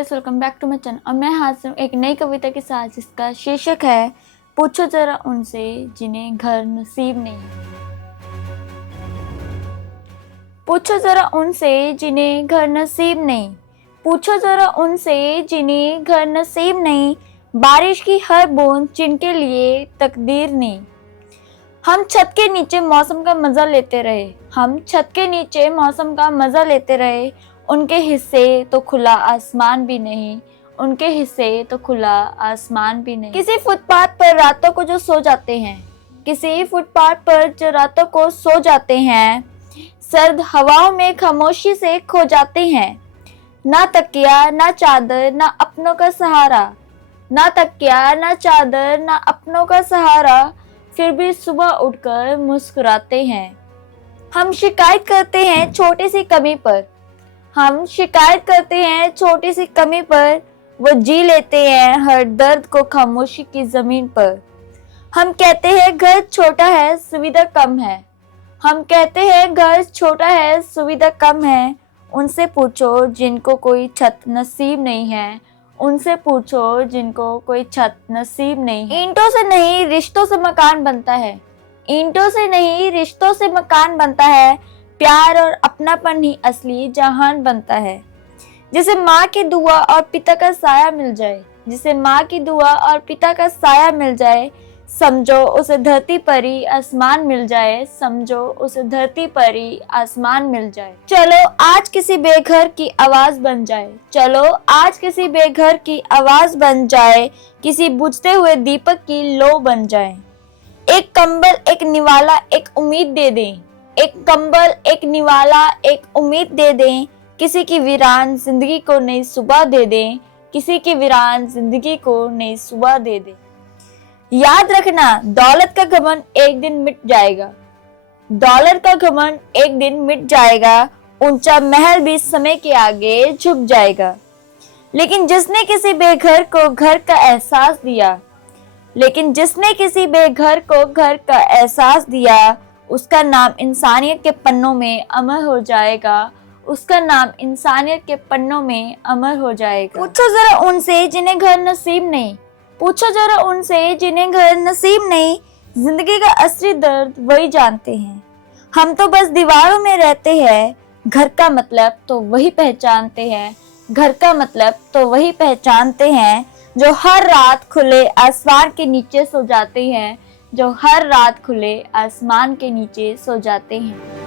Guys, welcome back to my channel. और मैं हाजिर हूँ एक नई कविता के साथ जिसका शीर्षक है पूछो जरा उनसे जिन्हें घर नसीब नहीं। पूछो जरा उनसे जिन्हें घर नसीब नहीं, पूछो जरा उनसे जिन्हें घर नसीब नहीं, बारिश की हर बूंद जिनके लिए तकदीर नहीं। हम छत के नीचे मौसम का मजा लेते रहे, हम छत के नीचे मौसम का मजा लेते रहे, उनके हिस्से तो खुला आसमान भी नहीं, उनके हिस्से तो खुला आसमान भी नहीं। किसी फुटपाथ पर रातों को जो सो जाते हैं, किसी फुटपाथ पर जो रातों को सो जाते हैं, सर्द हवाओं में खामोशी से खो जाते हैं। ना तकिया ना चादर ना अपनों का सहारा, ना तकिया ना चादर ना अपनों का सहारा, फिर भी सुबह उठकर मुस्कुराते हैं। हम शिकायत करते हैं छोटी सी कमी पर, हम शिकायत करते हैं छोटी सी कमी पर, वो जी लेते हैं हर दर्द को खामोशी की जमीन पर। हम कहते हैं घर छोटा है सुविधा कम है, हम कहते हैं घर छोटा है सुविधा कम है, उनसे पूछो जिनको कोई छत नसीब नहीं है, उनसे पूछो जिनको कोई छत नसीब नहीं है। ईंटों से नहीं रिश्तों से मकान बनता है, ईंटों से नहीं रिश्तों से मकान बनता है, प्यार और अपनापन ही असली जहान बनता है। जिसे माँ की दुआ और पिता का साया मिल जाए, जिसे माँ की दुआ और पिता का साया मिल जाए, समझो उसे धरती पर ही आसमान मिल जाए, समझो उसे धरती पर ही आसमान मिल जाए। चलो आज किसी बेघर की आवाज बन जाए, चलो आज किसी बेघर की आवाज बन जाए, किसी बुझते हुए दीपक की लो बन जाए। एक कंबल एक निवाला एक उम्मीद दे दें, एक कंबल एक निवाला एक उम्मीद दे दें, किसी की वीरान जिंदगी को नई सुबह दे दें, किसी की वीरान जिंदगी को नई सुबह दे दें। याद रखना दौलत का घमंड एक दिन मिट जाएगा, दौलत का घमंड एक दिन मिट जाएगा, ऊंचा महल भी समय के आगे झुक जाएगा। लेकिन जिसने किसी बेघर को घर का एहसास दिया, लेकिन जिसने किसी बेघर को घर का एहसास दिया, उसका नाम इंसानियत के पन्नों में अमर हो जाएगा, उसका नाम इंसानियत के पन्नों में अमर हो जाएगा। पूछो जरा उनसे जिन्हें घर नसीब नहीं, पूछो जरा उनसे जिन्हें घर नसीब नहीं, जिंदगी का असली दर्द वही जानते हैं। हम तो बस दीवारों में रहते हैं, घर का मतलब तो वही पहचानते हैं, घर का मतलब तो वही पहचानते हैं, जो हर रात खुले आसमान के नीचे सो जाते हैं, जो हर रात खुले आसमान के नीचे सो जाते हैं।